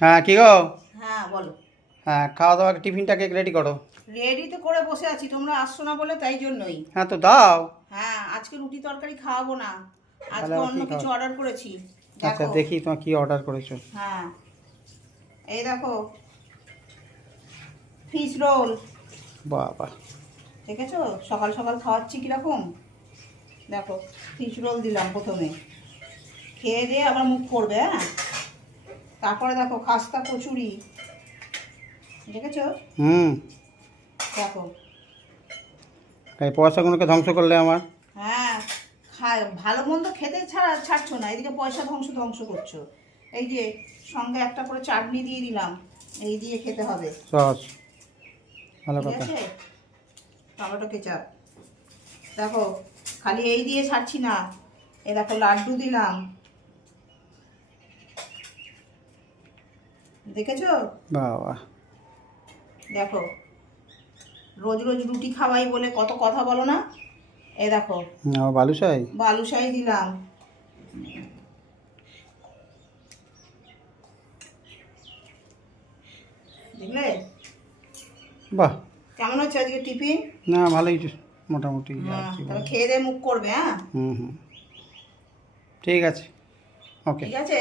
হ্যাঁ কি গো? হ্যাঁ বলো। হ্যাঁ, খাওয়া দাওয়া টিফিনটাকে রেডি করো। রেডি তো করে বসে আছি, তোমরা আসছো না বলে তাই জন্যই। হ্যাঁ তো দাও। হ্যাঁ, আজকে রুটি তরকারি খাওয়াবো না, তাহলে আজকে আবার অন্য কি কিছু খাও? অর্ডার করেছি। আচ্ছা দেখো। দেখি তোমার কি অর্ডার করেছো। হ্যাঁ, এই দেখো, ফিশ রোল। বাবা। দেখেছো সকাল সকাল খাওয়াচ্ছি কিরকম। দেখো, ফিশ রোল দিলাম প্রথমে, খেয়ে দিয়ে আবার মুখ করবে। হ্যাঁ, তারপরে দেখো খাস্তা কচুরি, দেখেছো? হুম। দেখো। এই পয়সাগুলোকে ধ্বংস করলে আমার। হ্যাঁ, ভালো মন্দ খেতে ছাড়ছো না, এদিকে পয়সা ধ্বংস করছো। এই যে সঙ্গে একটা করে চাটনি দিয়ে দিলাম, এই দিয়ে খেতে হবে। সস। ভালো ঠিক কথা। আছে, টমেটো কেচাপ। দেখো, খালি এই দিয়ে ছাড়ছি না, এই দেখো লাড্ডু দিলাম, দেখেছো? বাবা। দেখো, রোজ রোজ রুটি খাওয়াই বলে কত কথা বলো না। এই দেখো, আমার বালুশাই। বালুশাহী দিলাম। দেখলে বাহ। কেমন হচ্ছে আজকে টিফিন? না ভালোই, মোটামুটি আর হ্যাঁ, কি তাহলে বলবো। খেয়ে দিয়ে মুখ করবে। হ্যাঁ, হুম হুম। ঠিক আছে। ওকে। ঠিক আছে।